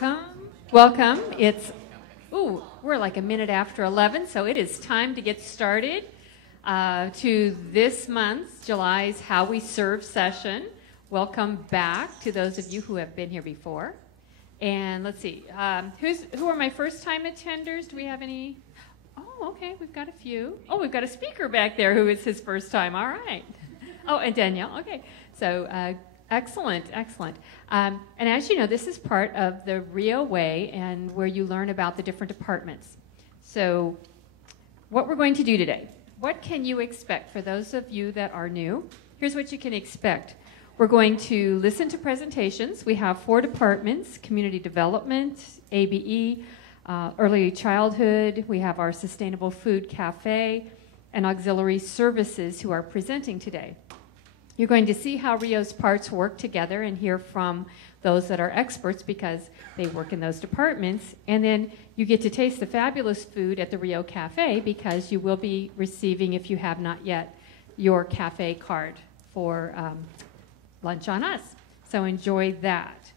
Welcome. Welcome. We're like a minute after 11, so it is time to get started to this month's July's How We Serve session. Welcome back to those of you who have been here before. And let's see, who are my first-time attenders? Do we have any? Oh, okay, we've got a few. Oh, we've got a speaker back there who is his first time. All right. Oh, and Danielle. Okay. So excellent, excellent. And as you know, this is part of the Rio Way, and where you learn about the different departments. So what we're going to do today, what can you expect for those of you that are new? Here's what you can expect. We're going to listen to presentations. We have 4 departments: community development, ABE, early childhood. We have our sustainable food cafe and auxiliary services who are presenting today. You're going to see how Rio's parts work together and hear from those that are experts because they work in those departments. And then you get to taste the fabulous food at the Rio Cafe because you will be receiving, if you have not yet, your cafe card for lunch on us. So enjoy that.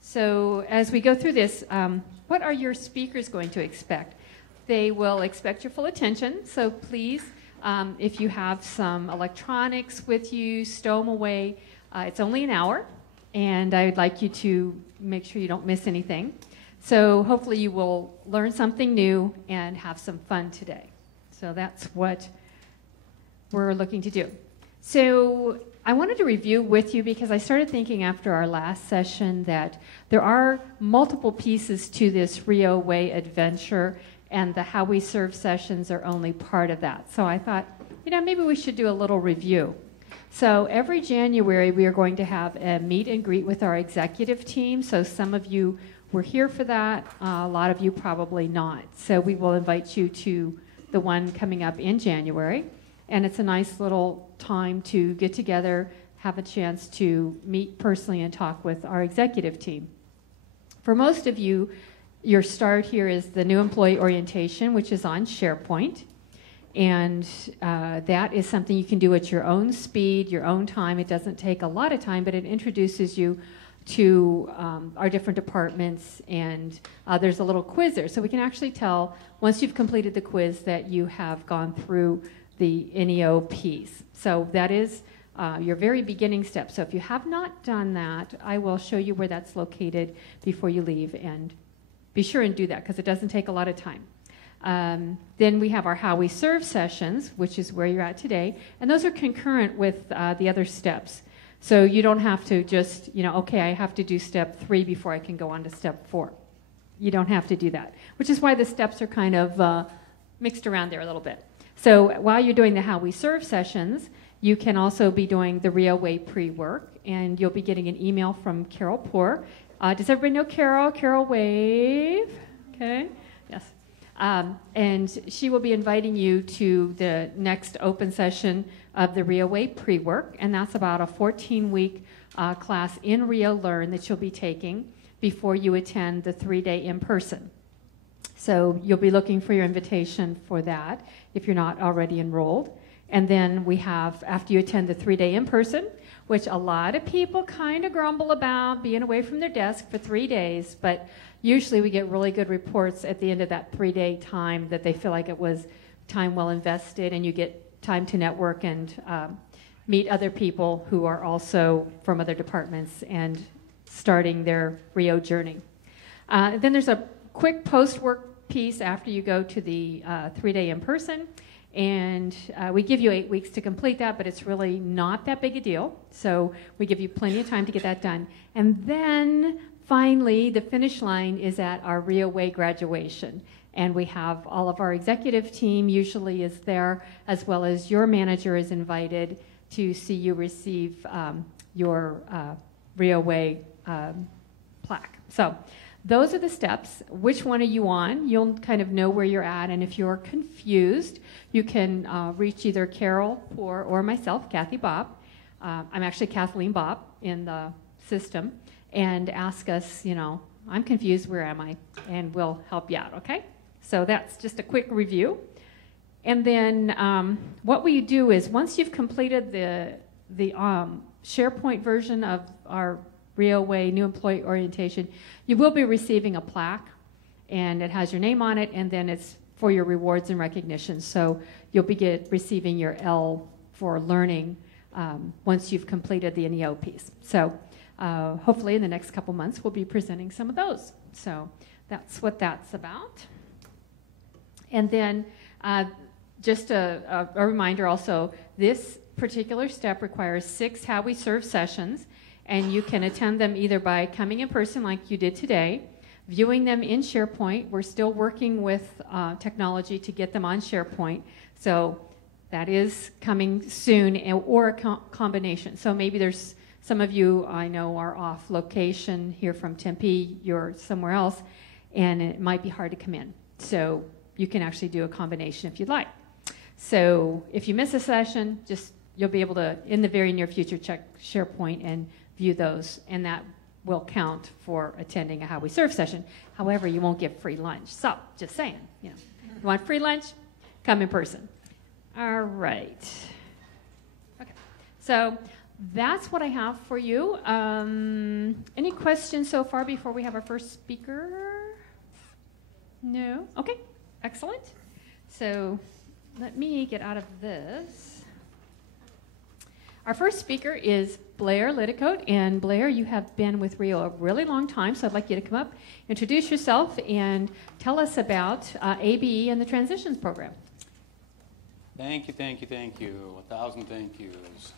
So as we go through this, what are your speakers going to expect? They will expect your full attention, so please, if you have some electronics with you, stow them away. It's only an hour, and I'd like you to make sure you don't miss anything. So hopefully you will learn something new and have some fun today. So that's what we're looking to do. So I wanted to review with you because I started thinking after our last session that there are multiple pieces to this Rio Way adventure, and the How We Serve sessions are only part of that. So I thought, maybe we should do a little review. So every January we are going to have a meet and greet with our executive team. So some of you were here for that, a lot of you probably not. So we will invite you to the one coming up in January. And it's a nice little time to get together, have a chance to meet personally and talk with our executive team. For most of you, your start here is the new employee orientation, which is on SharePoint. And that is something you can do at your own speed, your own time. It doesn't take a lot of time, but it introduces you to our different departments. And there's a little quiz there. So we can actually tell, once you've completed the quiz, that you have gone through the NEO piece. So that is your very beginning step. So if you have not done that, I will show you where that's located before you leave, and be sure and do that because it doesn't take a lot of time. Then we have our How We Serve sessions, which is where you're at today, and those are concurrent with the other steps. So you don't have to just, okay, I have to do step 3 before I can go on to step 4. You don't have to do that, which is why the steps are kind of mixed around there a little bit. So while you're doing the How We Serve sessions, you can also be doing the Rio Way pre-work, and you'll be getting an email from Carol Poor. Does everybody know Carol? Carol, wave. Okay. Yes. And she will be inviting you to the next open session of the Rio Way pre-work, and that's about a 14-week class in Rio Learn that you'll be taking before you attend the 3-day in-person. So you'll be looking for your invitation for that if you're not already enrolled. And then we have, after you attend the 3-day in-person, which a lot of people kind of grumble about being away from their desk for 3 days, but usually we get really good reports at the end of that 3-day time that they feel like it was time well invested, and you get time to network and meet other people who are also from other departments and starting their Rio journey. Then there's a quick post-work piece after you go to the 3-day in-person. And we give you 8 weeks to complete that, but it's really not that big a deal. So we give you plenty of time to get that done. And then finally, the finish line is at our Rio Way graduation. And we have all of our executive team usually is there, as well as your manager is invited to see you receive your Rio Way plaque. So those are the steps. Which one are you on? You'll kind of know where you're at, and if you're confused, you can reach either Carol or myself, Kathy Bob. I'm actually Kathleen Bob in the system, and ask us, I'm confused, where am I? And we'll help you out, okay? So that's just a quick review. And then what we do is, once you've completed the SharePoint version of our Rio Way, New Employee Orientation, you will be receiving a plaque, and it has your name on it, and then it's for your rewards and recognition. So you'll be receiving your L for learning once you've completed the NEO piece. So hopefully in the next couple months we'll be presenting some of those. So that's what that's about. And then just a reminder also, this particular step requires 6 How We Serve sessions, and you can attend them either by coming in person like you did today, viewing them in SharePoint. We're still working with technology to get them on SharePoint, so that is coming soon, or a combination. So maybe there's some of you I know are off location here from Tempe, you're somewhere else, and it might be hard to come in. So you can actually do a combination if you'd like. So if you miss a session, you'll be able to, in the very near future, check SharePoint and view those, and that will count for attending a How We Serve session. However, you won't get free lunch. So, just saying, you want free lunch? Come in person. All right. Okay. So that's what I have for you. Any questions so far before we have our first speaker? No? Okay. Excellent. So let me get out of this. Our first speaker is Blair Litticoat, and Blair, you have been with Rio a really long time, so I'd like you to come up, introduce yourself, and tell us about ABE and the Transitions Program. Thank you, thank you, thank you. 1,000 thank yous.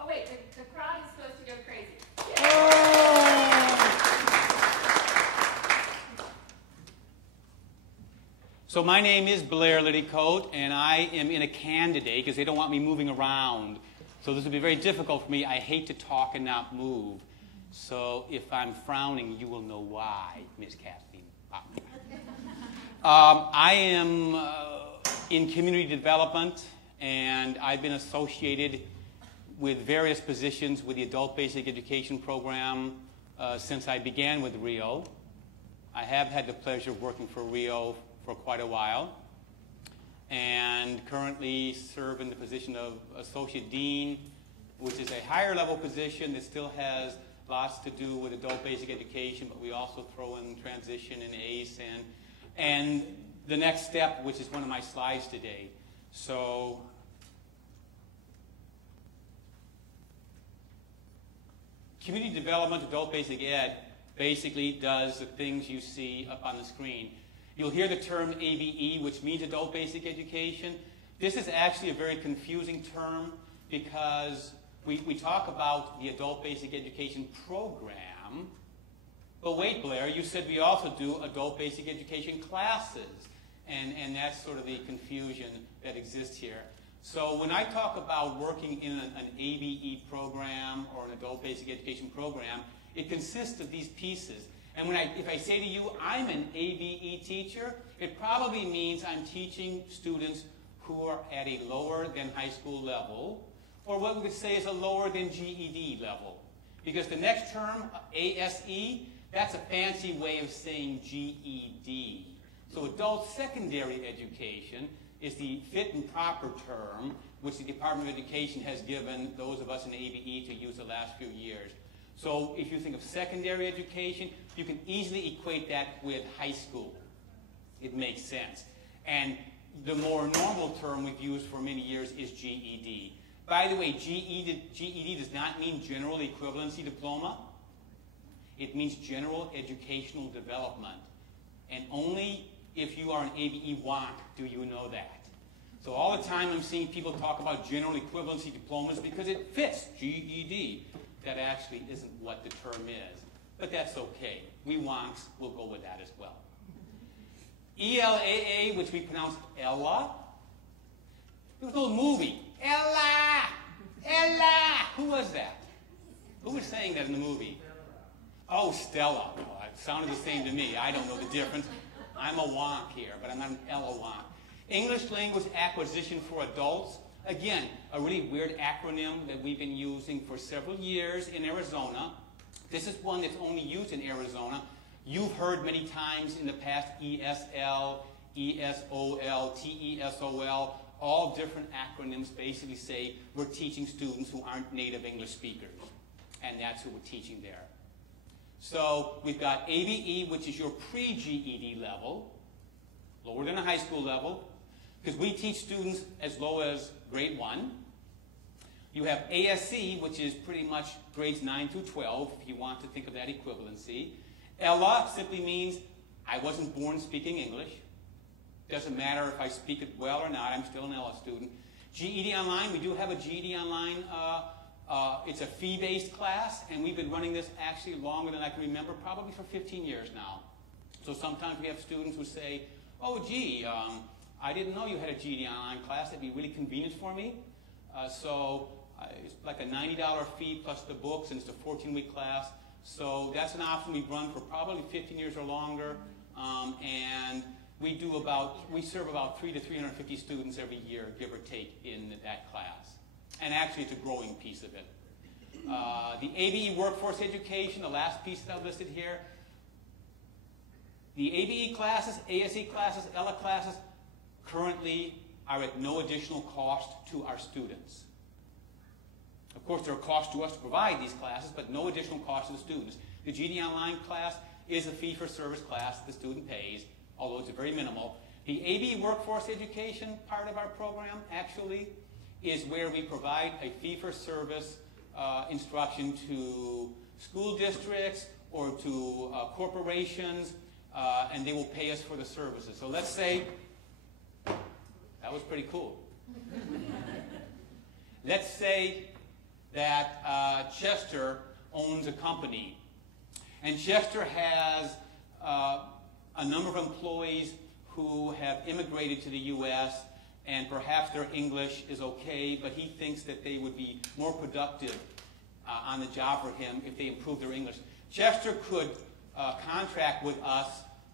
Oh wait, the crowd is supposed to go crazy. Oh! So my name is Blair Litticoat, and I am in a candidate because they don't want me moving around. So this will be very difficult for me. I hate to talk and not move. So if I'm frowning, you will know why, Miss Kathleen. I am in community development, and I've been associated with various positions with the Adult Basic Education Program since I began with Rio. I have had the pleasure of working for Rio for quite a while, and currently serve in the position of Associate Dean, which is a higher level position that still has lots to do with adult basic education, but we also throw in transition and ACE and the next step, which is one of my slides today. So community development, adult basic ed, basically does the things you see up on the screen. You'll hear the term ABE, which means adult basic education. This is actually a very confusing term because we talk about the adult basic education program, but wait, Blair, you said we also do adult basic education classes, and that's sort of the confusion that exists here. So when I talk about working in an ABE program or an adult basic education program, it consists of these pieces. And if I say to you, I'm an ABE teacher, it probably means I'm teaching students who are at a lower than high school level, or what we could say is a lower than GED level. Because the next term, ASE, that's a fancy way of saying GED. So adult secondary education is the fit and proper term which the Department of Education has given those of us in ABE to use the last few years. So if you think of secondary education, you can easily equate that with high school. It makes sense. And the more normal term we've used for many years is GED. By the way, GED does not mean General Equivalency Diploma. It means General Educational Development. And only if you are an ABE WOC do you know that. So all the time I'm seeing people talk about General Equivalency Diplomas because it fits GED. That actually isn't what the term is. But that's okay. We WOCs will go with that as well. ELAA, which we pronounce Ella. There was a little movie. Ella! Ella! Who was that? Who was saying that in the movie? Oh, Stella. Well, it sounded the same to me. I don't know the difference. I'm a WOC here, but I'm not an Ella WOC. English Language Acquisition for Adults. Again, a really weird acronym that we've been using for several years in Arizona. This is one that's only used in Arizona. You've heard many times in the past ESL, ESOL, TESOL. All different acronyms basically say we're teaching students who aren't native English speakers. and that's who we're teaching there. So we've got ABE, which is your pre-GED level, lower than a high school level, because we teach students as low as grade 1. You have ASC, which is pretty much grades 9 through 12, if you want to think of that equivalency. ELA simply means I wasn't born speaking English. Doesn't matter if I speak it well or not, I'm still an ELA student. GED Online, we do have a GED Online. It's a fee-based class, and we've been running this actually longer than I can remember, probably for 15 years now. So sometimes we have students who say, oh, gee, I didn't know you had a GED Online class. That'd be really convenient for me. So it's like a $90 fee plus the books, and it's a 14-week class. So that's an option we've run for probably 15 years or longer. And we serve about 300 to 350 students every year, give or take, in that class. And actually, it's a growing piece of it. The ABE Workforce Education, the last piece that I've listed here. The ABE classes, ASE classes, ELA classes, currently are at no additional cost to our students. Of course, there are costs to us to provide these classes, but no additional cost to the students. The GED Online class is a fee-for-service class the student pays, although it's very minimal. The ABE Workforce Education part of our program, actually, is where we provide a fee-for-service instruction to school districts or to corporations, and they will pay us for the services. So let's say, that was pretty cool. Let's say that Chester owns a company, and Chester has a number of employees who have immigrated to the U.S., and perhaps their English is okay, but he thinks that they would be more productive on the job for him if they improved their English. Chester could contract with us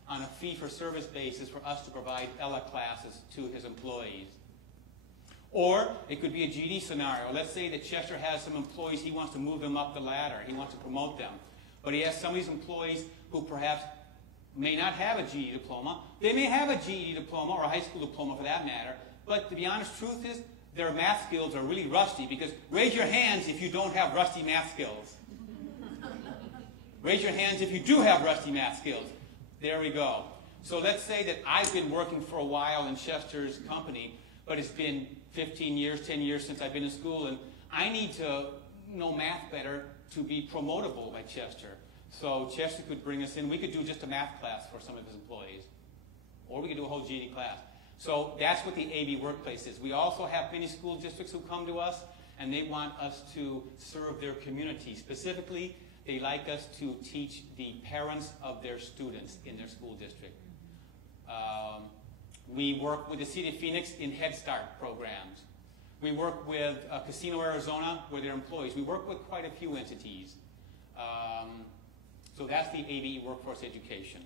on a fee-for-service basis for us to provide ELA classes to his employees. Or it could be a GED scenario. Let's say that Chester has some employees, he wants to move them up the ladder, he wants to promote them. But he has some of these employees who perhaps may not have a GED diploma. They may have a GED diploma or a high school diploma for that matter, but the honest truth is their math skills are really rusty, because raise your hands if you don't have rusty math skills. Raise your hands if you do have rusty math skills. There we go. So let's say that I've been working for a while in Chester's company, but it's been 15 years, 10 years since I've been in school, and I need to know math better to be promotable by Chester. So Chester could bring us in. We could do just a math class for some of his employees, or we could do a whole GED class. So that's what the ABE Workplace is. We also have many school districts who come to us, and they want us to serve their community. Specifically, they like us to teach the parents of their students in their school district. We work with the City of Phoenix in Head Start programs. We work with Casino, Arizona, where they're employees. We work with quite a few entities. So that's the ABE Workforce Education.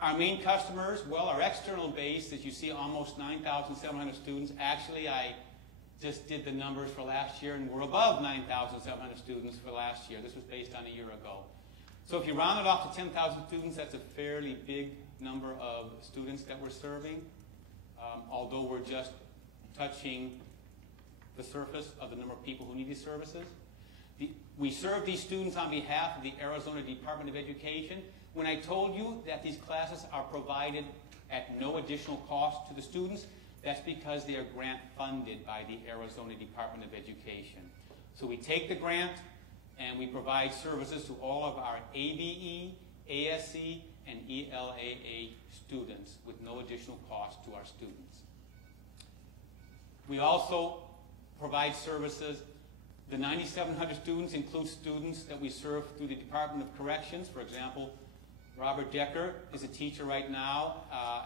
Our main customers, well, our external base, as you see, almost 9,700 students. Actually, I just did the numbers for last year, and we're above 9,700 students for last year. This was based on a year ago. So if you round it off to 10,000 students, that's a fairly big number of students that we're serving, although we're just touching the surface of the number of people who need these services. We serve these students on behalf of the Arizona Department of Education. When I told you that these classes are provided at no additional cost to the students, that's because they are grant funded by the Arizona Department of Education. So we take the grant and we provide services to all of our ABE, ASC, and ELAA students with no additional cost to our students. We also provide services. The 9,700 students include students that we serve through the Department of Corrections. For example, Robert Decker is a teacher right now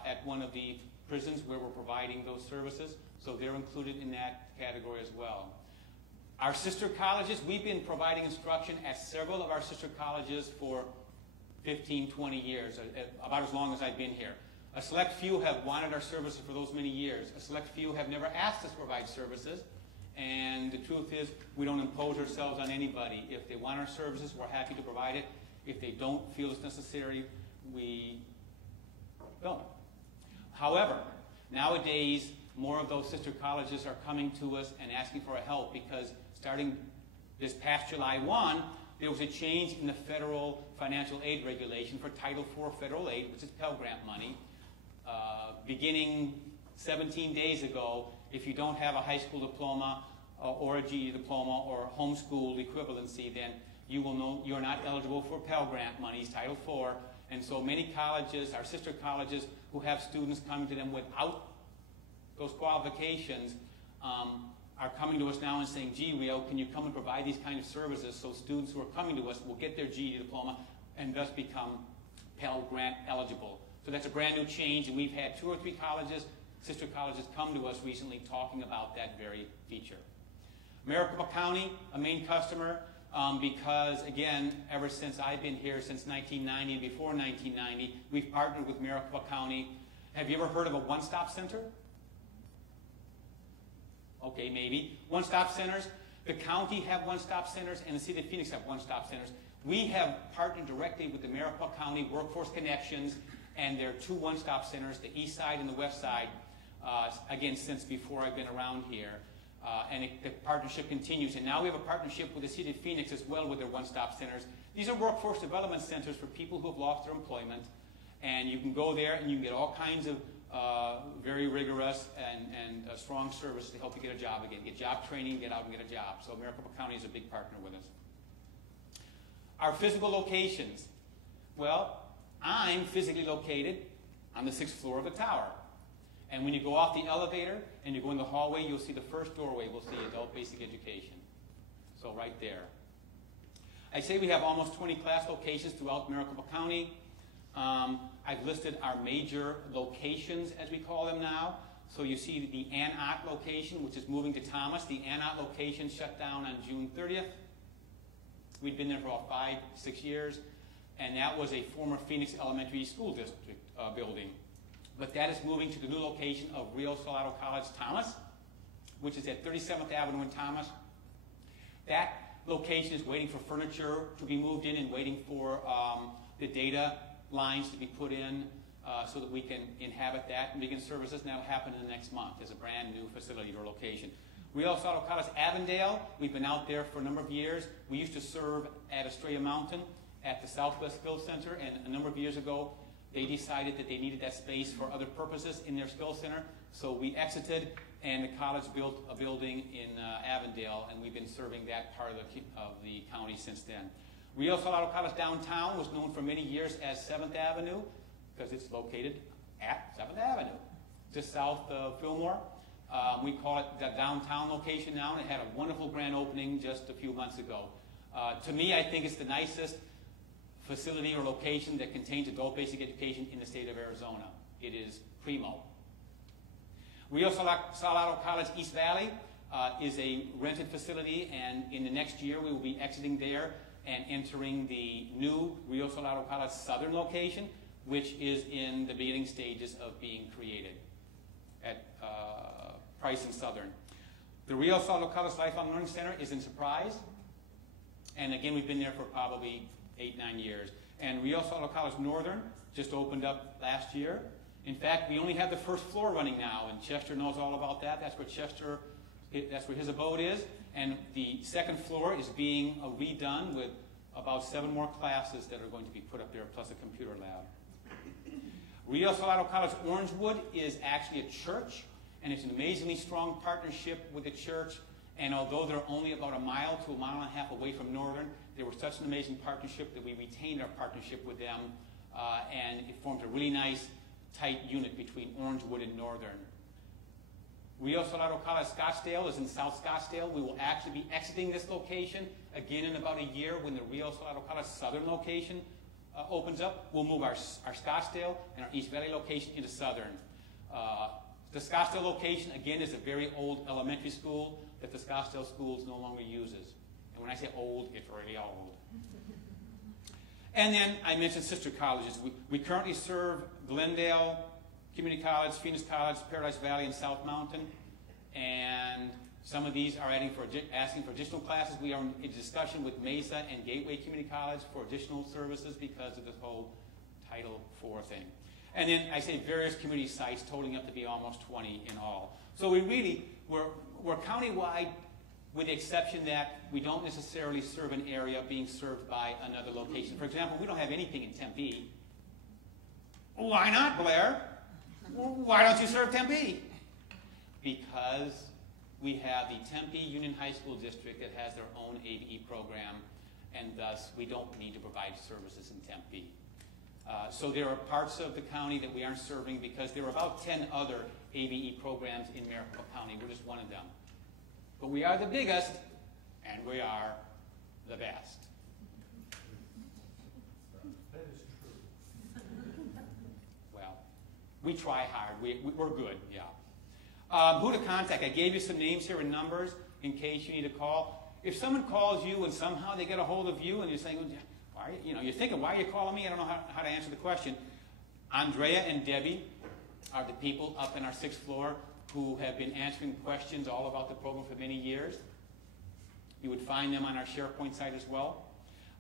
at one of the prisons where we're providing those services, so they're included in that category as well. Our sister colleges, we've been providing instruction at several of our sister colleges for 15, 20 years, about as long as I've been here. A select few have wanted our services for those many years. A select few have never asked us to provide services, and the truth is we don't impose ourselves on anybody. If they want our services, we're happy to provide it. If they don't feel it's necessary, we don't. However, nowadays more of those sister colleges are coming to us and asking for help because starting this past July 1, there was a change in the federal financial aid regulation for Title IV federal aid, which is Pell Grant money. Beginning 17 days ago, if you don't have a high school diploma or a GED diploma or homeschool equivalency, then you will know you're not eligible for Pell Grant monies, Title IV. And so many colleges, our sister colleges, who have students coming to them without those qualifications, are coming to us now and saying, gee, Rio, can you come and provide these kind of services so students who are coming to us will get their GED diploma and thus become Pell Grant eligible. So that's a brand new change, and we've had 2 or 3 colleges, sister colleges, come to us recently talking about that very feature. Maricopa County, a main customer, because, again, ever since I've been here, since 1990 and before 1990, we've partnered with Maricopa County. Have you ever heard of a one-stop center? Okay, maybe. One-stop centers. The county have one-stop centers, and the city of Phoenix have one-stop centers. We have partnered directly with the Maricopa County Workforce Connections, and there are 2 one-stop centers, the east side and the west side, again, since before I've been around here. The partnership continues. And now we have a partnership with the city of Phoenix as well with their one-stop centers. These are workforce development centers for people who have lost their employment. And you can go there and you can get all kinds of very rigorous and strong service to help you get a job again. Get job training, get out and get a job. So Maricopa County is a big partner with us. Our physical locations. Well, I'm physically located on the 6th floor of the tower. And when you go off the elevator and you go in the hallway, you'll see the first doorway. We'll see adult basic education. So right there. I'd say we have almost 20 class locations throughout Maricopa County. I've listed our major locations, as we call them now. So you see the Ann Ott location, which is moving to Thomas. The Ann Ott location shut down on June 30th. We'd been there for about 5, 6 years. And that was a former Phoenix Elementary School District building. But that is moving to the new location of Rio Salado College, Thomas, which is at 37th Avenue in Thomas. That location is waiting for furniture to be moved in and waiting for the data lines to be put in so that we can inhabit that and begin services, and that will happen in the next month as a brand new facility or location. Rio Salado College, Avondale, we've been out there for a number of years. We used to serve at Estrella Mountain at the Southwest Skills Center, and a number of years ago, they decided that they needed that space for other purposes in their Skills Center, so we exited, and the college built a building in Avondale, and we've been serving that part of the county since then. Rio Salado College downtown was known for many years as 7th Avenue, because it's located at 7th Avenue, just south of Fillmore. We call it the downtown location now, and it had a wonderful grand opening just a few months ago. To me, I think it's the nicest facility or location that contains adult basic education in the state of Arizona. It is primo. Rio Salado College East Valley is a rented facility, and in the next year we will be exiting there and entering the new Rio Salado College Southern location, which is in the beginning stages of being created at Price and Southern. The Rio Salado College Lifelong Learning Center is in Surprise, and again we've been there for probably 8, 9 years. And Rio Salado College Northern just opened up last year. In fact, we only have the first floor running now, and Chester knows all about that. That's where his abode is. And the second floor is being redone with about 7 more classes that are going to be put up there, plus a computer lab. Rio Salado College Orangewood is actually a church, and it's an amazingly strong partnership with the church. And although they're only about 1 mile to 1.5 miles away from Northern, they were such an amazing partnership that we retained our partnership with them, and it formed a really nice, tight unit between Orangewood and Northern. Rio Salado College Scottsdale is in South Scottsdale. We will actually be exiting this location again in about a year when the Rio Salado College Southern location opens up. We'll move our Scottsdale and our East Valley location into Southern. The Scottsdale location, again, is a very old elementary school that the Scottsdale schools no longer uses. And when I say old, it's really old. And then I mentioned sister colleges. We currently serve Glendale Community College, Phoenix College, Paradise Valley, and South Mountain. And some of these are asking for additional classes. We are in discussion with Mesa and Gateway Community College for additional services because of this whole Title IV thing. And then I say various community sites totaling up to be almost 20 in all. So we're countywide, with the exception that we don't necessarily serve an area being served by another location. For example, we don't have anything in Tempe. Why not, Blair? Why don't you serve Tempe? Because we have the Tempe Union High School District that has their own ABE program, and thus we don't need to provide services in Tempe. So there are parts of the county that we aren't serving because there are about 10 other ABE programs in Maricopa County. We're just one of them. But we are the biggest, and we are the best. That is true. Well, we try hard. We're good, yeah. Who to contact? I gave you some names here and numbers in case you need to call. If someone calls you and somehow they get a hold of you and you're saying, well, you're thinking, why are you calling me? I don't know how to answer the question. Andrea and Debbie are the people up in our 6th floor who have been answering questions all about the program for many years. You would find them on our SharePoint site as well.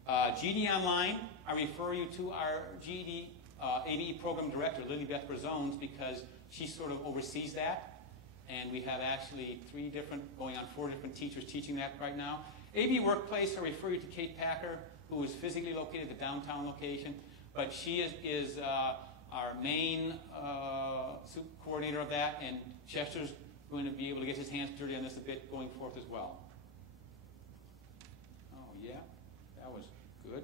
GD Online, I refer you to our GED ABE program director, Lily Beth Brazones, because she sort of oversees that. And we have actually 4 different teachers teaching that right now. ABE Workplace, I refer you to Kate Packer, who is physically located at the downtown location, but she is our main coordinator of that, and Chester's going to be able to get his hands dirty on this a bit going forth as well. Oh, yeah, that was good.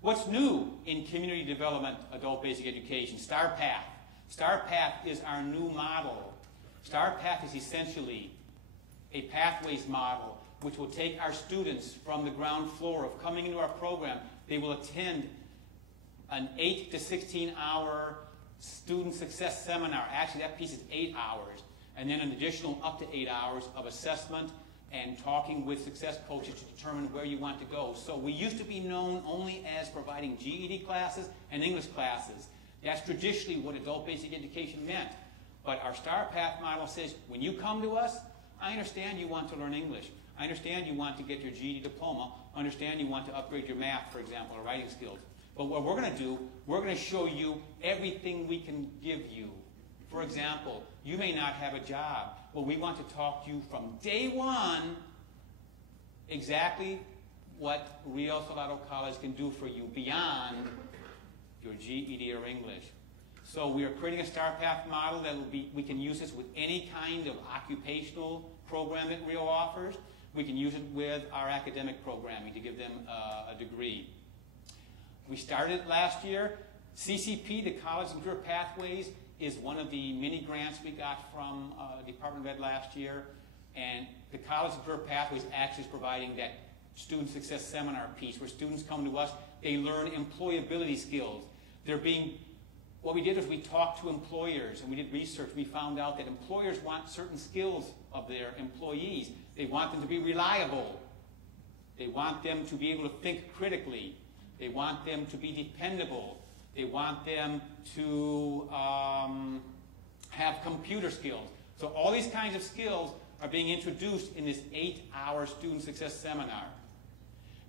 What's new in community development, adult basic education? Star Path. Star Path is our new model. Star Path is essentially a pathways model which will take our students from the ground floor of coming into our program. They will attend an 8 to 16 hour student success seminar. Actually, that piece is 8 hours. And then an additional up to 8 hours of assessment and talking with success coaches to determine where you want to go. So we used to be known only as providing GED classes and English classes. That's traditionally what adult basic education meant. But our Star Path model says, when you come to us, I understand you want to learn English. I understand you want to get your GED diploma. I understand you want to upgrade your math, for example, or writing skills. But what we're going to do, we're going to show you everything we can give you. For example, you may not have a job. Well, we want to talk to you from day one exactly what Rio Salado College can do for you beyond your GED or English. So we are creating a Star Path model that will be, we can use this with any kind of occupational program that Rio offers. We can use it with our academic programming to give them a degree. We started last year. CCP, the College and Career Pathways, is one of the mini grants we got from Department of Ed last year. And the College and Career Pathways actually is providing that student success seminar piece where students come to us, they learn employability skills. What we did was we talked to employers and we did research. We found out that employers want certain skills of their employees. They want them to be reliable. They want them to be able to think critically. They want them to be dependable. They want them to have computer skills. So all these kinds of skills are being introduced in this 8-hour student success seminar.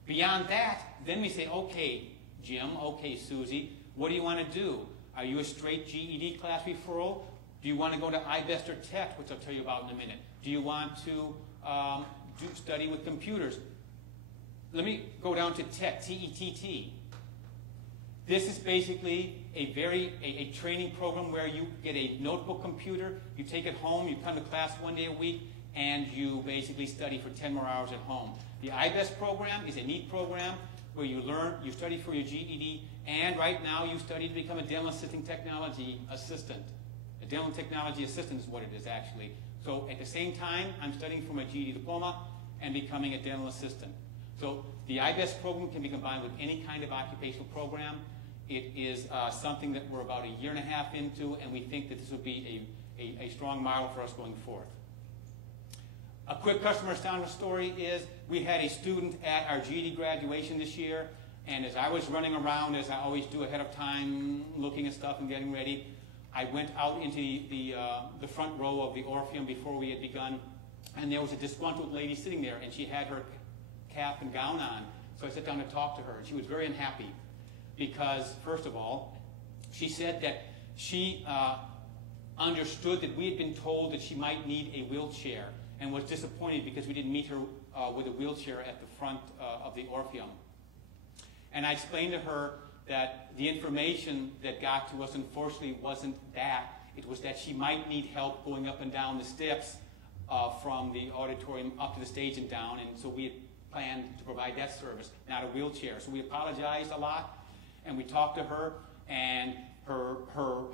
Beyond that, then we say, okay, Jim, okay, Susie, what do you want to do? Are you a straight GED class referral? Do you want to go to iBest or Tech, which I'll tell you about in a minute? Do you want to study with computers? Let me go down to Tech, T-E-T-T. This is basically a training program where you get a notebook computer, you take it home, you come to class 1 day a week, and you basically study for 10 more hours at home. The iBest program is a neat program where you study for your GED, and right now you study to become a dental assisting technology assistant. A dental technology assistant is what it is actually. So at the same time, I'm studying for my GED diploma and becoming a dental assistant. So the iBest program can be combined with any kind of occupational program. It is something that we're about 1.5 years into, and we think that this will be a strong model for us going forth. A quick customer astounding story is we had a student at our GED graduation this year, and as I was running around, as I always do ahead of time, looking at stuff and getting ready, I went out into the front row of the Orpheum before we had begun, and there was a disgruntled lady sitting there, and she had her cap and gown on. So I sat down to talk to her, and she was very unhappy. because, first of all, she said that she understood that we had been told that she might need a wheelchair and was disappointed because we didn't meet her with a wheelchair at the front of the Orpheum. And I explained to her that the information that got to us, unfortunately, wasn't that. It was that she might need help going up and down the steps from the auditorium up to the stage and down, and so we had planned to provide that service, not a wheelchair. So we apologized a lot, and we talked to her, and her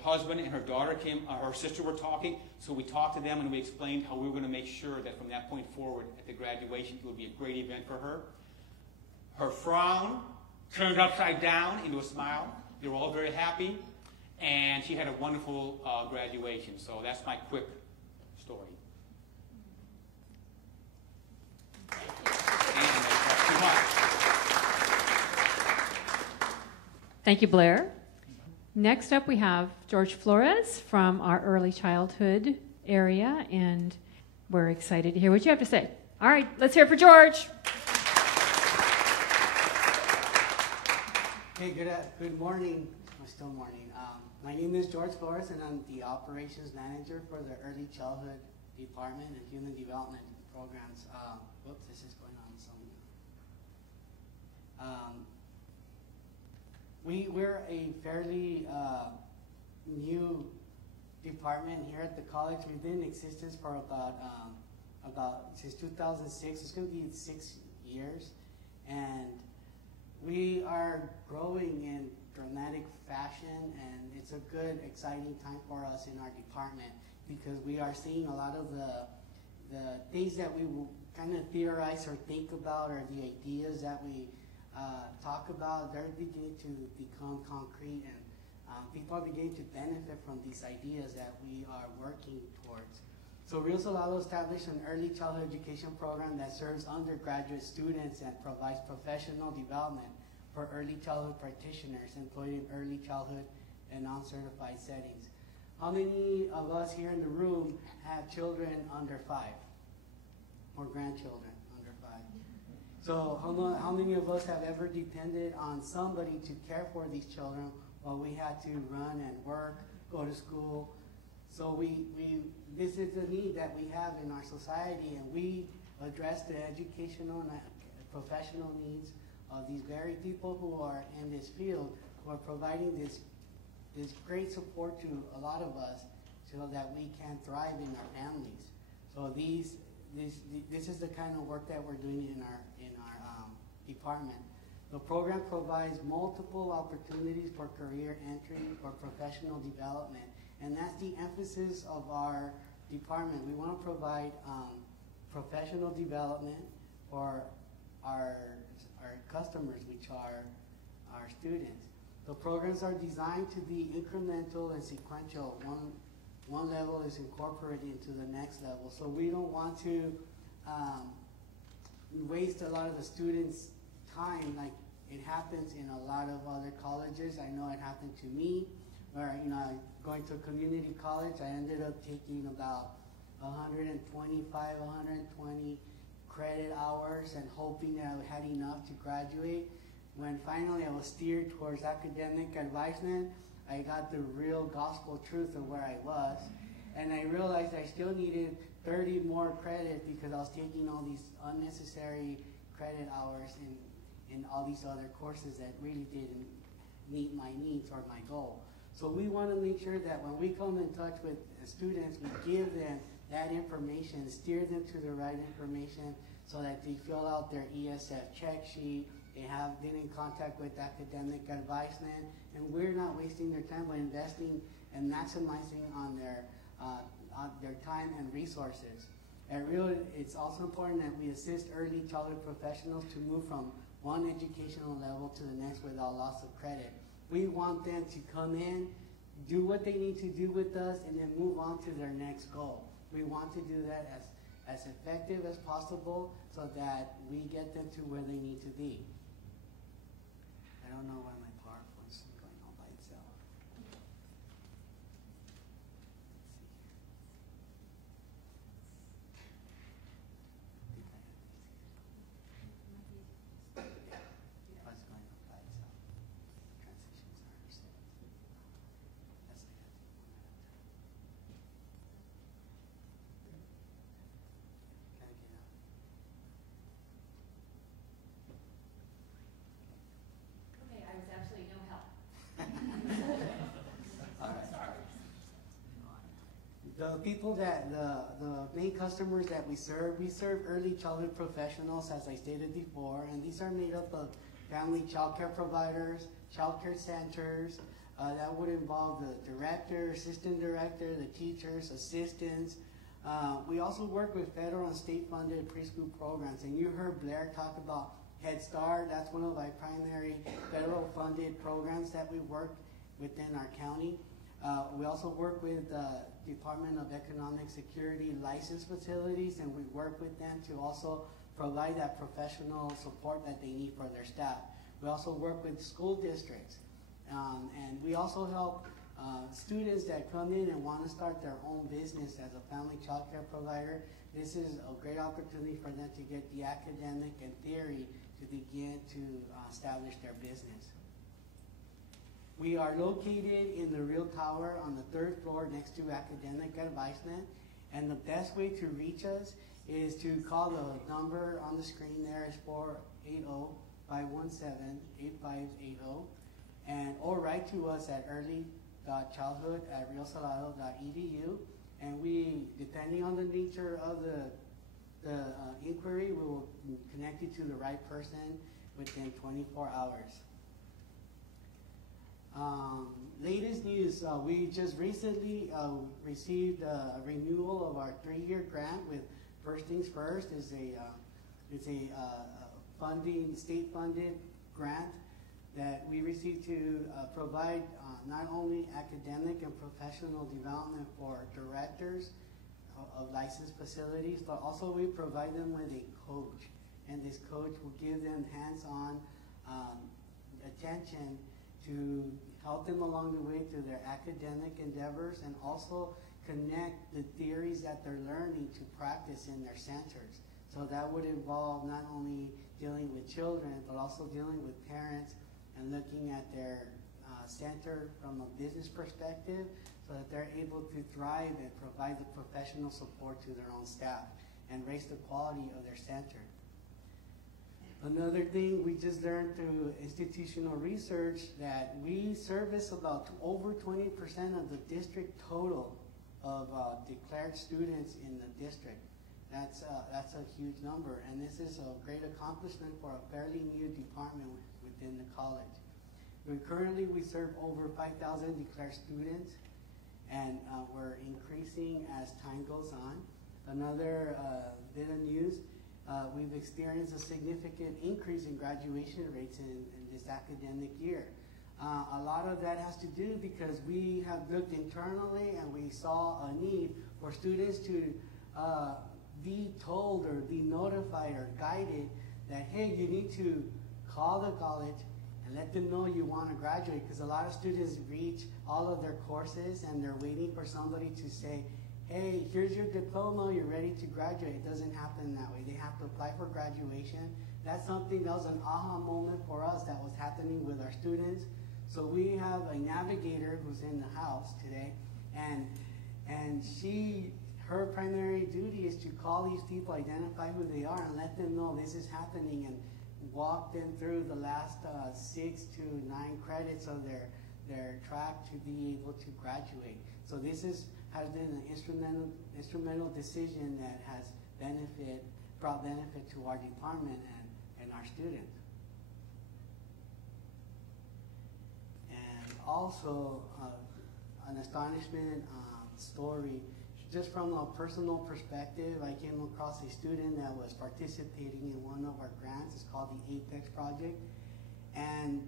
husband and her daughter came, her sister were talking, so we talked to them and we explained how we were going to make sure that from that point forward at the graduation it would be a great event for her. Her frown turned upside down into a smile. They were all very happy, and she had a wonderful graduation. So that's my quick story. Thank you, Blair. Next up, we have George Flores from our early childhood area, and we're excited to hear what you have to say. All right, let's hear it for George. Hey, good morning. It's still morning. My name is George Flores, and I'm the operations manager for the early childhood department and human development programs. Whoops, this is going on somewhere. We're a fairly new department here at the college. We've been in existence for about since 2006. It's going to be 6 years, and we are growing in dramatic fashion, and it's a good, exciting time for us in our department because we are seeing a lot of the things that we will kind of theorize or think about, or the ideas that we talk about, they're beginning to become concrete, and people are beginning to benefit from these ideas that we are working towards. So Rio Salado established an early childhood education program that serves undergraduate students and provides professional development for early childhood practitioners employed in early childhood and non-certified settings. How many of us here in the room have children under 5 or grandchildren under 5? So how many of us have ever depended on somebody to care for these children while we had to run and work, go to school? So this is a need that we have in our society, and we address the educational and professional needs of these very people who are in this field, who are providing this great support to a lot of us so that we can thrive in our families. So this is the kind of work that we're doing in our department. The program provides multiple opportunities for career entry or professional development, and that's the emphasis of our department. We want to provide professional development for our customers, which are our students. The programs are designed to be incremental and sequential. One level is incorporated into the next level. So we don't want to waste a lot of the students' time like it happens in a lot of other colleges. I know it happened to me, where going to a community college, I ended up taking about 120 credit hours and hoping that I had enough to graduate. When finally I was steered towards academic advisement, I got the real gospel truth of where I was, and I realized I still needed 30 more credit because I was taking all these unnecessary credit hours in all these other courses that really didn't meet my needs or my goal. So we want to make sure that when we come in touch with students, we give them that information, steer them to the right information so that they fill out their ESF check sheet, they have been in contact with academic advisement, and we're not wasting their time by investing and maximizing on their time and resources. And really, it's also important that we assist early childhood professionals to move from one educational level to the next without loss of credit. We want them to come in, do what they need to do with us, and then move on to their next goal. We want to do that as effective as possible so that we get them to where they need to be. I don't know why my PowerPoint's going all by itself. Let's see. What's going on by itself? The people that, the main customers that we serve early childhood professionals, as I stated before, and these are made up of family child care providers, child care centers, that would involve the director, assistant director, the teachers, assistants. We also work with federal and state-funded preschool programs, and you heard Blair talk about Head Start. That's one of our primary federal-funded programs that we work within our county. We also work with the Department of Economic Security licensed facilities, and we work with them to also provide that professional support that they need for their staff. We also work with school districts, and we also help students that come in and want to start their own business as a family child care provider. This is a great opportunity for them to get the academic and theory to begin to establish their business. We are located in the Real Tower on the 3rd floor next to Academic Advisement, and the best way to reach us is to call the number on the screen there is 480-517-8580, and or write to us at early.childhood@riosalado.edu, and we, depending on the nature of the inquiry, we will connect you to the right person within 24 hours. Latest news, we just recently received a renewal of our 3-year grant with First Things First. It's a funding, state-funded grant that we received to provide not only academic and professional development for directors of licensed facilities, but also we provide them with a coach, and this coach will give them hands-on attention to help them along the way through their academic endeavors, and also connect the theories that they're learning to practice in their centers. So that would involve not only dealing with children, but also dealing with parents and looking at their center from a business perspective, so that they're able to thrive and provide the professional support to their own staff and raise the quality of their center. Another thing we just learned through institutional research, that we service about over 20% of the district total of declared students in the district. That's a huge number, and this is a great accomplishment for a fairly new department within the college. Currently we serve over 5,000 declared students, and we're increasing as time goes on. Another bit of news, we've experienced a significant increase in graduation rates in this academic year. A lot of that has to do because we have looked internally and we saw a need for students to be told or be notified or guided that, hey, you need to call the college and let them know you want to graduate, because a lot of students reach all of their courses and they're waiting for somebody to say, hey, here's your diploma, you're ready to graduate. It doesn't happen that way. They have to apply for graduation. That's something that was an aha moment for us that was happening with our students. So we have a navigator who's in the house today, and her primary duty is to call these people, identify who they are, and let them know this is happening, and walk them through the last 6 to 9 credits of their track to be able to graduate. So this has been an instrumental decision that has brought benefit to our department and our students. And also an astonishment story. Just from a personal perspective, I came across a student that was participating in one of our grants. It's called the Apex Project. And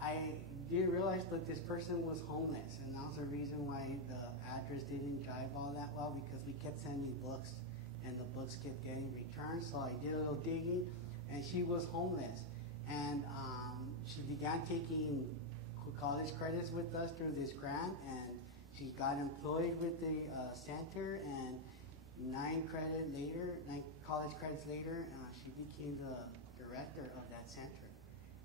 I didn't realize that this person was homeless, and that was the reason why the address didn't jive all that well, because we kept sending books and the books kept getting returned. So I did a little digging, and she was homeless. And she began taking college credits with us through this grant, and she got employed with the center, and 9 college credits later, she became the director of that center.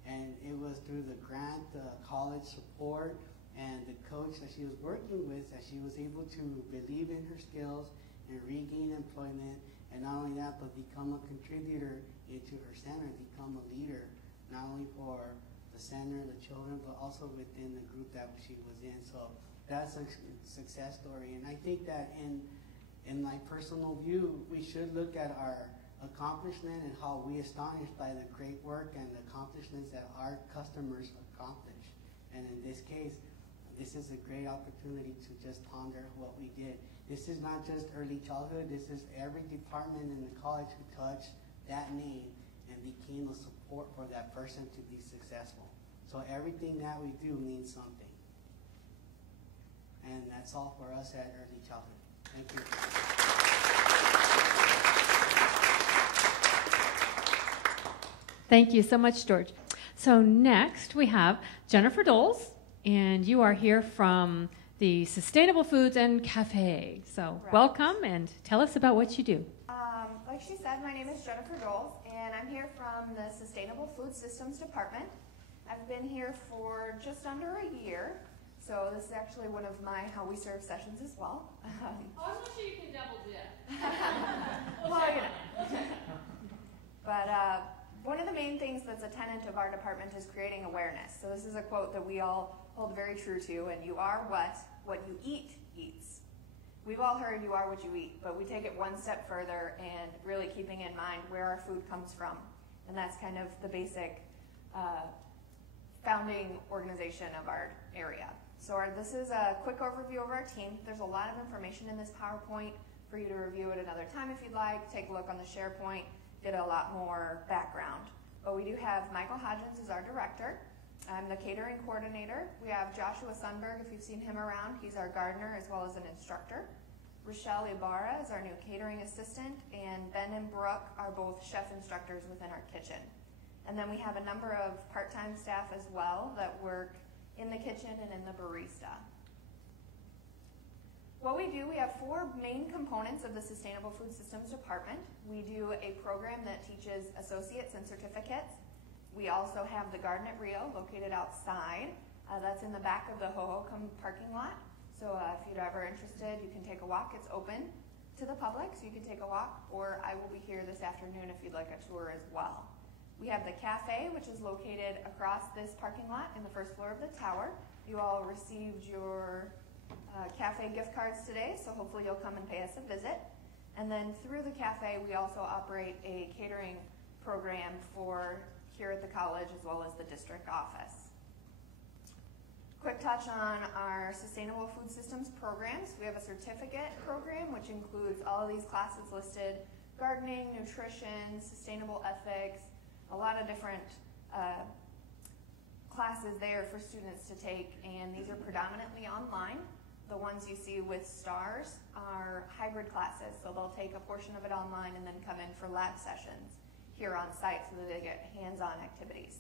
And it was through the grant, the college support, and the coach that she was working with that she was able to believe in her skills and regain employment, and not only that, but become a contributor into her center, become a leader, not only for the center, the children, but also within the group that she was in. So that's a success story. And I think that in my personal view, we should look at our accomplishment and how we astonished by the great work and the accomplishments that our customers accomplish. And in this case, this is a great opportunity to just ponder what we did. This is not just early childhood, this is every department in the college who touched that name and became a support for that person to be successful. So everything that we do means something. And that's all for us at early childhood. Thank you. Thank you so much, George. So next we have Jennifer Doles, and you are here from the Sustainable Foods and Cafe. So Right. welcome and tell us about what you do. Like she said, my name is Jennifer Doles, and I'm here from the Sustainable Food Systems Department. I've been here for just under a year, so this is actually one of my How We Serve sessions as well. I'm not sure you can double dip. Well, you know. But one of the main things that's a tenet of our department is creating awareness. So this is a quote that we all hold very true to, and you are what you eat eats. We've all heard you are what you eat, but we take it one step further and really keeping in mind where our food comes from. And that's kind of the basic founding organization of our area. So this is a quick overview of our team. There's a lot of information in this PowerPoint for you to review at another time if you'd like. Take a look on the SharePoint, get a lot more background. But we do have Michael Hodgins as our director. I'm the catering coordinator. We have Joshua Sundberg, if you've seen him around. He's our gardener as well as an instructor. Rochelle Ibarra is our new catering assistant, and Ben and Brooke are both chef instructors within our kitchen. And then we have a number of part-time staff as well that work in the kitchen and in the barista. What we do, we have 4 main components of the Sustainable Food Systems Department. We do a program that teaches associates and certificates. We also have the Garden at Rio located outside. That's in the back of the Hohokam parking lot. So if you're ever interested, you can take a walk. It's open to the public, so you can take a walk, or I will be here this afternoon if you'd like a tour as well. We have the cafe, which is located across this parking lot in the first floor of the tower. You all received your cafe gift cards today, so hopefully you'll come and pay us a visit. And then through the cafe, we also operate a catering program for here at the college as well as the district office. Quick touch on our Sustainable Food Systems programs. We have a certificate program which includes all of these classes listed: gardening, nutrition, sustainable ethics, a lot of different classes there for students to take, and these are predominantly online. The ones you see with stars are hybrid classes, so they'll take a portion of it online and then come in for lab sessions here on site so that they get hands-on activities.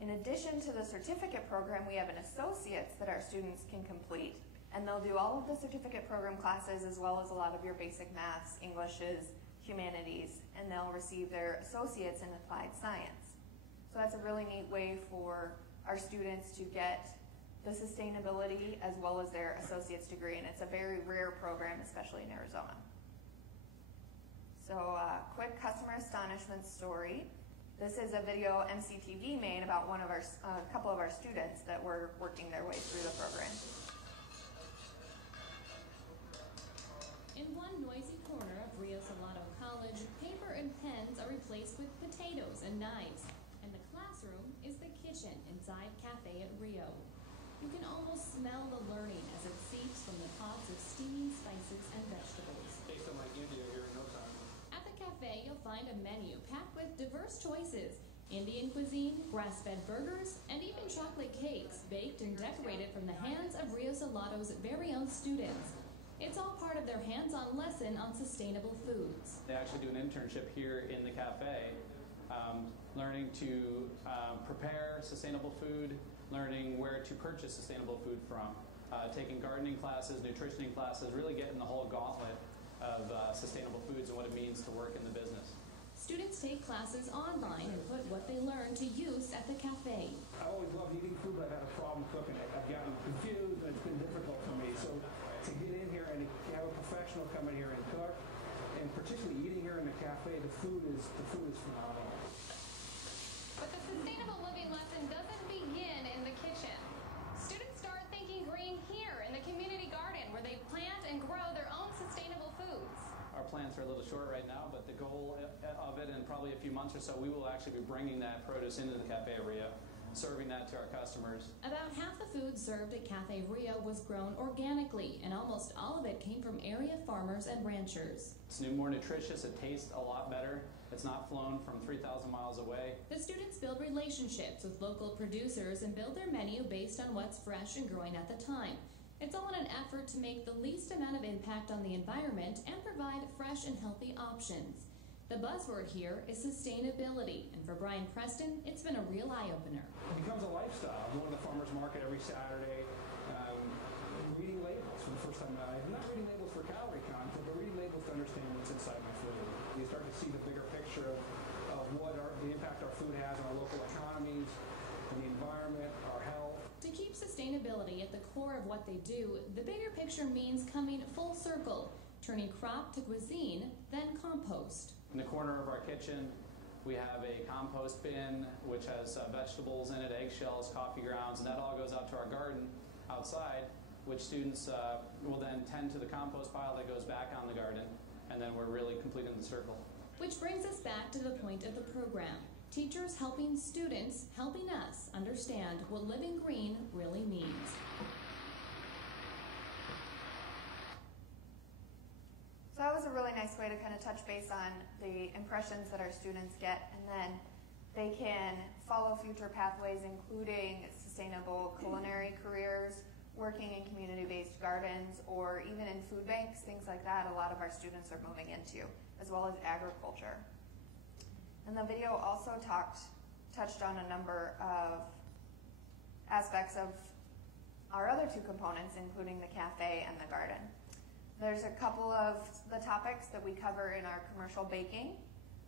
In addition to the certificate program, we have an associates that our students can complete, and they'll do all of the certificate program classes as well as a lot of your basic maths, Englishes, humanities, and they'll receive their associates in applied science. So that's a really neat way for our students to get the sustainability as well as their associate's degree, and it's a very rare program, especially in Arizona. So quick customer astonishment story. This is a video MCTV made about a couple of our students that were working their way through the program. In one noisy corner of Rio Salado College, paper and pens are replaced with potatoes and knives, and the classroom is the kitchen inside Cafe at Rio. You can almost smell the learning as it seeps from the pots of steaming spices and vegetables. Taste them like India here in no time. At the cafe, you'll find a menu packed with diverse choices: Indian cuisine, grass-fed burgers, and even chocolate cakes baked and decorated from the hands of Rio Salado's very own students. It's all part of their hands-on lesson on sustainable foods. They actually do an internship here in the cafe, learning to prepare sustainable food, learning where to purchase sustainable food from, taking gardening classes, nutritioning classes, really getting the whole gauntlet of sustainable foods and what it means to work in the business. Students take classes online and put what they learn to use at the cafe. I always loved eating food, but I've had a problem cooking it. I've gotten confused, and it's been difficult for me. So to get in here and to have a professional come in here and cook, and particularly eating here in the cafe, the food is phenomenal. But the sustainable living lesson doesn't begin in the kitchen. Students start thinking green months or so, we will actually be bringing that produce into the Cafe Rio, serving that to our customers. About half the food served at Cafe Rio was grown organically, and almost all of it came from area farmers and ranchers. It's more nutritious, it tastes a lot better. It's not flown from 3,000 miles away. The students build relationships with local producers and build their menu based on what's fresh and growing at the time. It's all in an effort to make the least amount of impact on the environment and provide fresh and healthy options. The buzzword here is sustainability, and for Brian Preston, it's been a real eye-opener. It becomes a lifestyle. Going to the farmer's market every Saturday, reading labels for the first time in my life. Not reading labels for calorie content, but reading labels to understand what's inside my food. You start to see the bigger picture of what the impact our food has on our local economies, on the environment, our health. To keep sustainability at the core of what they do, the bigger picture means coming full circle, turning crop to cuisine, then compost. In the corner of our kitchen, we have a compost bin which has vegetables in it, eggshells, coffee grounds, and that all goes out to our garden outside, which students will then tend to the compost pile that goes back on the garden, and then we're really completing the circle. Which brings us back to the point of the program. Teachers helping students, helping us understand what living green really means. So that was a really nice way to kind of touch base on the impressions that our students get, and then they can follow future pathways, including sustainable culinary careers, working in community-based gardens, or even in food banks, things like that. A lot of our students are moving into, as well as agriculture. And the video also touched on a number of aspects of our other two components, including the cafe and the garden. There's a couple of the topics that we cover in our commercial baking,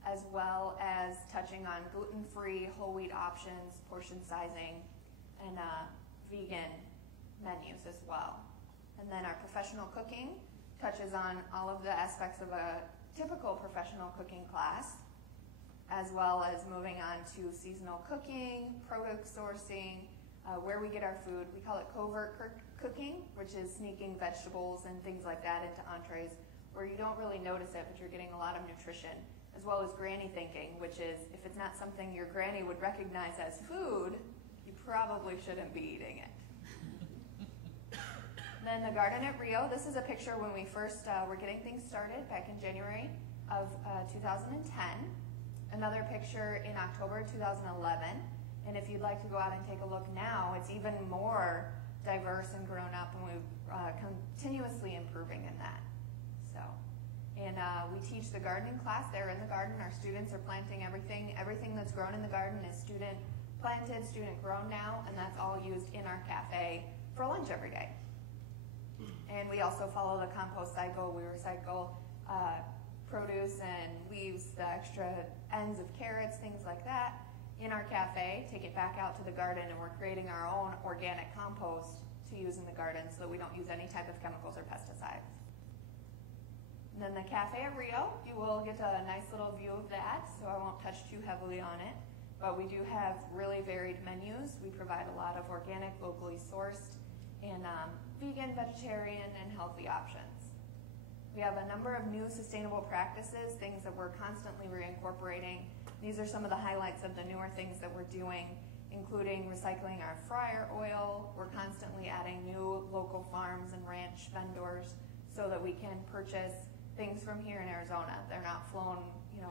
as well as touching on gluten-free, whole wheat options, portion sizing, and vegan menus as well. And then our professional cooking touches on all of the aspects of a typical professional cooking class, as well as moving on to seasonal cooking, product sourcing, where we get our food. We call it covert cooking, which is sneaking vegetables and things like that into entrees where you don't really notice it, but you're getting a lot of nutrition, as well as granny thinking, which is if it's not something your granny would recognize as food, you probably shouldn't be eating it. Then the garden at Rio. This is a picture when we first were getting things started back in January of 2010. Another picture in October 2011. And if you'd like to go out and take a look now, it's even more diverse and grown up, and we're continuously improving in that. And we teach the gardening class there in the garden. Our students are planting everything. Everything that's grown in the garden is student planted, student grown now, and that's all used in our cafe for lunch every day. And we also follow the compost cycle. We recycle produce and leaves, the extra ends of carrots, things like that, in our cafe, take it back out to the garden, and we're creating our own organic compost to use in the garden so that we don't use any type of chemicals or pesticides. And then the cafe at Rio, you will get a nice little view of that, so I won't touch too heavily on it. But we do have really varied menus. We provide a lot of organic, locally sourced, and vegan, vegetarian, and healthy options. We have a number of new sustainable practices, things that we're constantly reincorporating. These are some of the highlights of the newer things that we're doing, including recycling our fryer oil. We're constantly adding new local farms and ranch vendors so that we can purchase things from here in Arizona. They're not flown,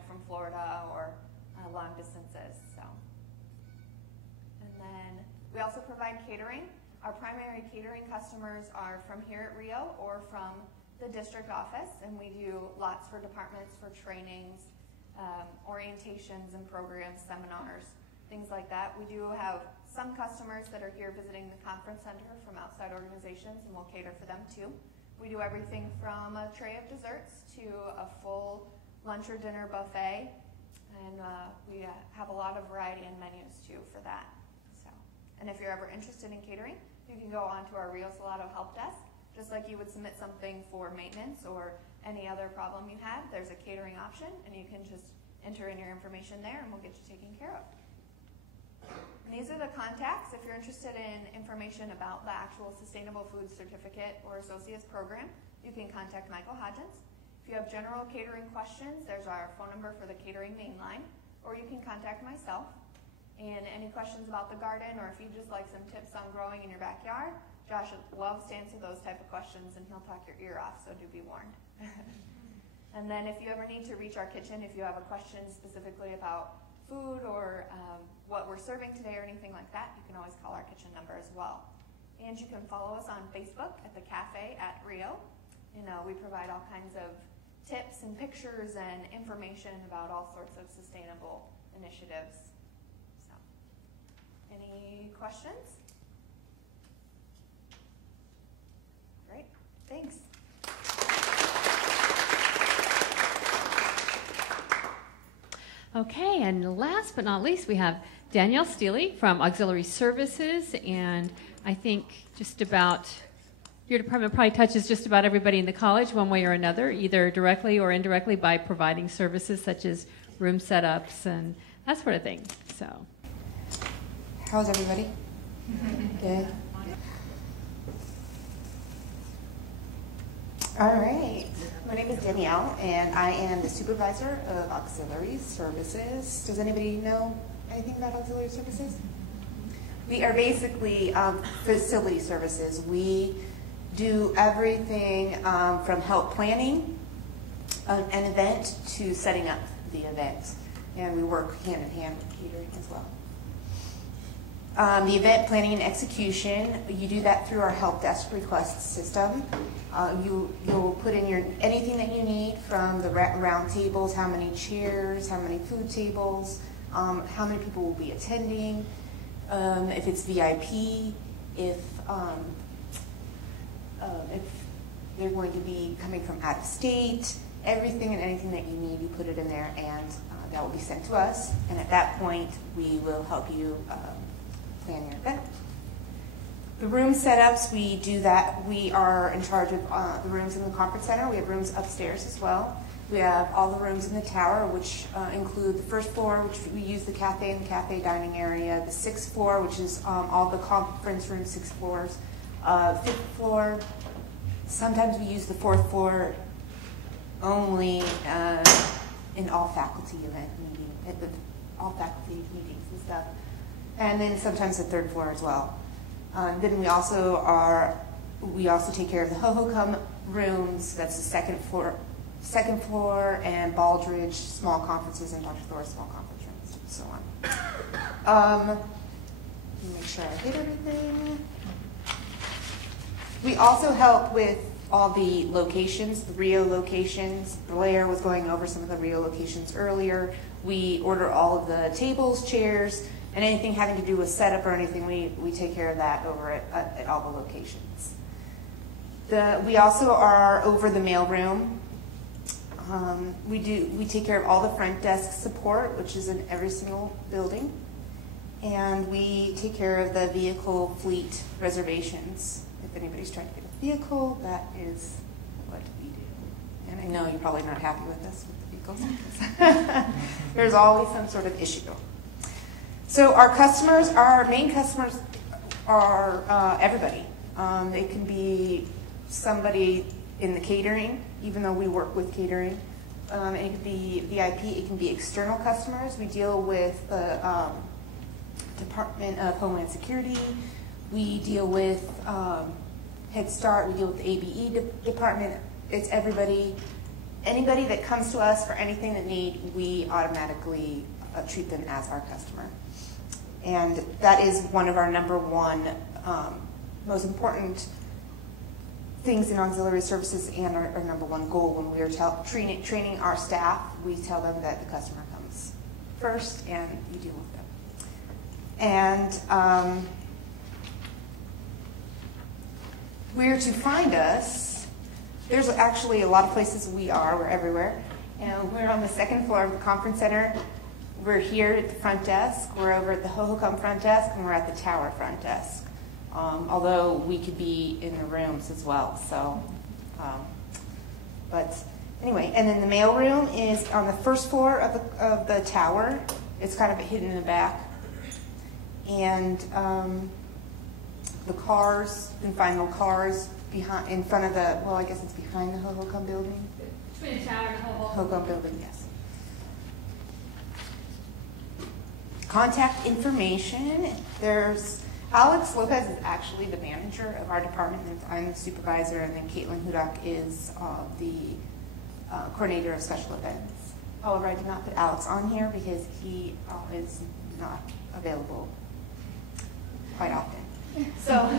from Florida or long distances. And then we also provide catering. Our primary catering customers are from here at Rio or from the district office, and we do lots for departments for trainings, orientations and programs, seminars, things like that. We do have some customers that are here visiting the conference center from outside organizations, and we'll cater for them too. We do everything from a tray of desserts to a full lunch or dinner buffet, and we have a lot of variety in menus too for that. And if you're ever interested in catering, you can go onto our Rio Salado help desk. Just like you would submit something for maintenance or any other problem you have, there's a catering option, and you can just enter in your information there, and we'll get you taken care of. And these are the contacts if you're interested in information about the actual Sustainable Food Certificate or Associates program. You can contact Michael Hodgins. If you have general catering questions, there's our phone number for the catering main line, or you can contact myself. And any questions about the garden, or if you just like some tips on growing in your backyard, Josh loves to answer those type of questions, and he'll talk your ear off, so do be warned. And then if you ever need to reach our kitchen, if you have a question specifically about food or what we're serving today or anything like that, you can always call our kitchen number as well. And you can follow us on Facebook at the Cafe at Rio. We provide all kinds of tips and pictures and information about all sorts of sustainable initiatives. So, any questions? Great, thanks. Okay, and last but not least, we have Danielle Steele from Auxiliary Services, and I think just about your department probably touches just about everybody in the college one way or another, either directly or indirectly by providing services such as room setups and that sort of thing. So, how's everybody? Good. All right. My name is Danielle, and I am the supervisor of Auxiliary Services. Does anybody know anything about Auxiliary Services? We are basically facility services. We do everything from help planning an event to setting up the event, and we work hand in hand with catering as well. The event planning and execution, you do that through our help desk request system. You'll put in anything that you need, from the round tables, how many chairs, how many food tables, how many people will be attending, if it's VIP, if they're going to be coming from out of state, everything and anything that you need, you put it in there, and that will be sent to us. And at that point, we will help you plan your event. The room setups, we do that. We are in charge of the rooms in the conference center. We have rooms upstairs as well. We have all the rooms in the tower, which include the first floor, which we use the cafe and the cafe dining area, the sixth floor, which is all the conference rooms, 6 floors, fifth floor. Sometimes we use the fourth floor only in all faculty all faculty meetings and stuff. And then sometimes the third floor as well. Then we also take care of the Ho-Ho-Cum rooms. That's the second floor, and Baldridge small conferences, and Dr. Thor's small conference rooms, and so on. Let me make sure I hit everything. We also help with all the locations, the Rio locations. Blair was going over some of the Rio locations earlier. We order all of the tables, chairs, and anything having to do with setup or anything, we take care of that over at all the locations. We also are over the mailroom. We take care of all the front desk support, which is in every single building. And we take care of the vehicle fleet reservations. If anybody's trying to get a vehicle, that is what we do. And I know you're probably not happy with us with the vehicles, because there's always some sort of issue. So our main customers are everybody. It can be somebody in the catering, even though we work with catering. It can be VIP, it can be external customers. We deal with the Department of Homeland Security. We deal with Head Start. We deal with the ABE department. It's everybody. Anybody that comes to us for anything that we automatically treat them as our customer. And that is one of our number one most important things in auxiliary services, and our number one goal when we are training our staff. We tell them that the customer comes first and you deal with them. And where to find us, there's actually a lot of places we're everywhere. And we're on the second floor of the conference center. We're here at the front desk. We're over at the Ho-Ho-Cum front desk, and we're at the tower front desk. Although we could be in the rooms as well. So, but anyway, and then the mail room is on the first floor of the tower. It's kind of hidden in the back. And the cars, you can find the cars in front of the, well, I guess it's behind the Ho-Ho-Cum building. Between the tower and the Ho-Ho-Cum building, yes. contact information. There's Alex Lopez is actually the manager of our department, and I'm the supervisor, and then Caitlin Hudak is the coordinator of special events. However, I did not put Alex on here because he is not available quite often. So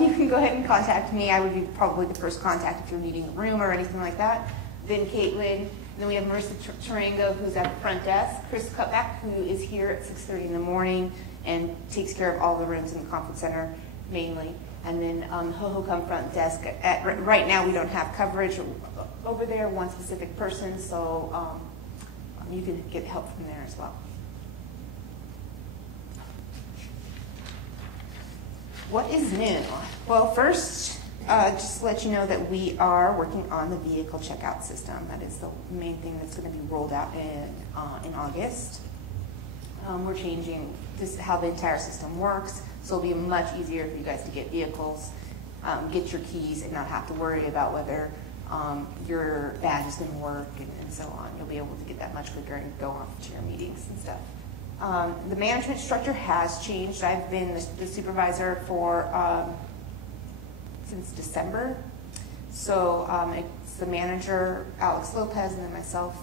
you can go ahead and contact me. I would be probably the first contact if you're needing a room or anything like that. Then Caitlin. Then we have Marissa Tarango, who's at the front desk. Chris Cutback, who is here at 6:30 in the morning and takes care of all the rooms in the conference center mainly. And then Ho-Ho come front desk. Right now, we don't have coverage over there, one specific person, so you can get help from there as well. What is new? Well, first, just to let you know that we are working on the vehicle checkout system. That is the main thing that's going to be rolled out in August. We're changing this how the entire system works, so it'll be much easier for you guys to get vehicles, get your keys, and not have to worry about whether your badge is going to work and so on. You'll be able to get that much quicker and go off to your meetings and stuff. The management structure has changed. I've been the supervisor for since December. So it's the manager, Alex Lopez, and then myself.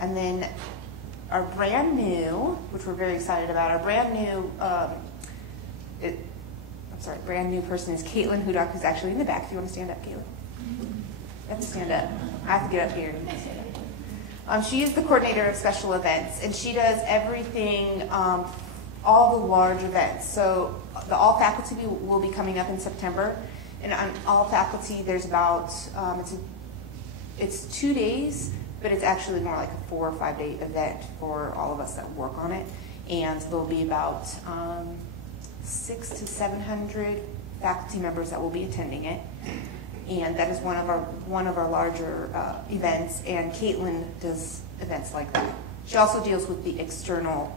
And then our brand new, which we're very excited about, our brand new, brand new person is Caitlin Hudak, who's actually in the back. If you want to stand up, Caitlin. You have to stand up. I have to get up here. She is the coordinator of special events, and she does everything, all the large events. So the all faculty will be coming up in September, and on all faculty there's about it's 2 days, but it's actually more like a 4 or 5 day event for all of us that work on it, and there'll be about 600 to 700 faculty members that will be attending it, and that is one of our larger events. And Caitlin does events like that. She also deals with the external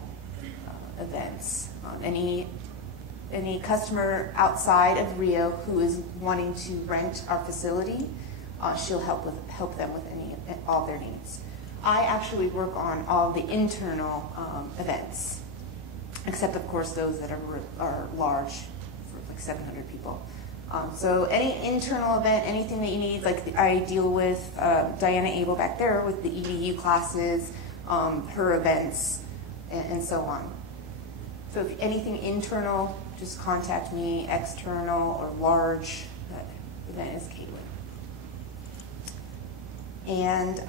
events. Any customer outside of Rio who is wanting to rent our facility, she'll help them with all their needs. I actually work on all the internal events, except of course those that are large, for like 700 people. So any internal event, anything that you need, like I deal with Diana Abel back there with the EDU classes, her events, and so on. So if anything internal, just contact me. External or large, that event is Caitlin. And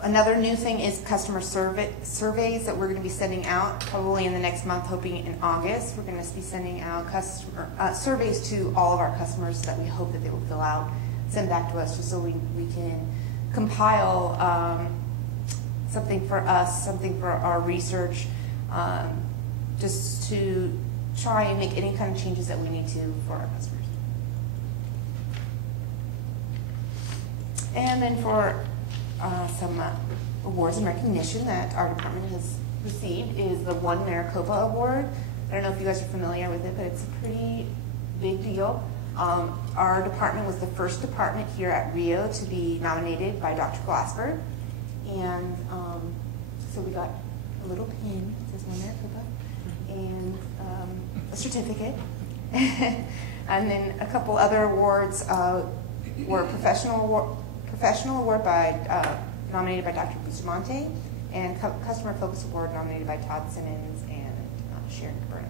another new thing is customer surveys that we're going to be sending out probably in the next month, hoping in August. We're going to be sending out surveys to all of our customers that we hope that they will fill out, send back to us, just so we can compile something for us, something for our research, just to try and make any kind of changes that we need to for our customers. And then for some awards and recognition that our department has received is the One Maricopa Award. I don't know if you guys are familiar with it, but it's a pretty big deal. Our department was the first department here at Rio to be nominated by Dr. Glassberg. And so we got a little pin that says One Maricopa and a certificate. And then a couple other awards were Professional Award nominated by Dr. Bustamante, and Customer Focus Award nominated by Todd Simmons and Sharon Cabrera.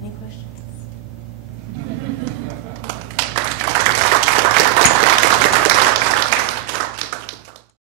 Any questions?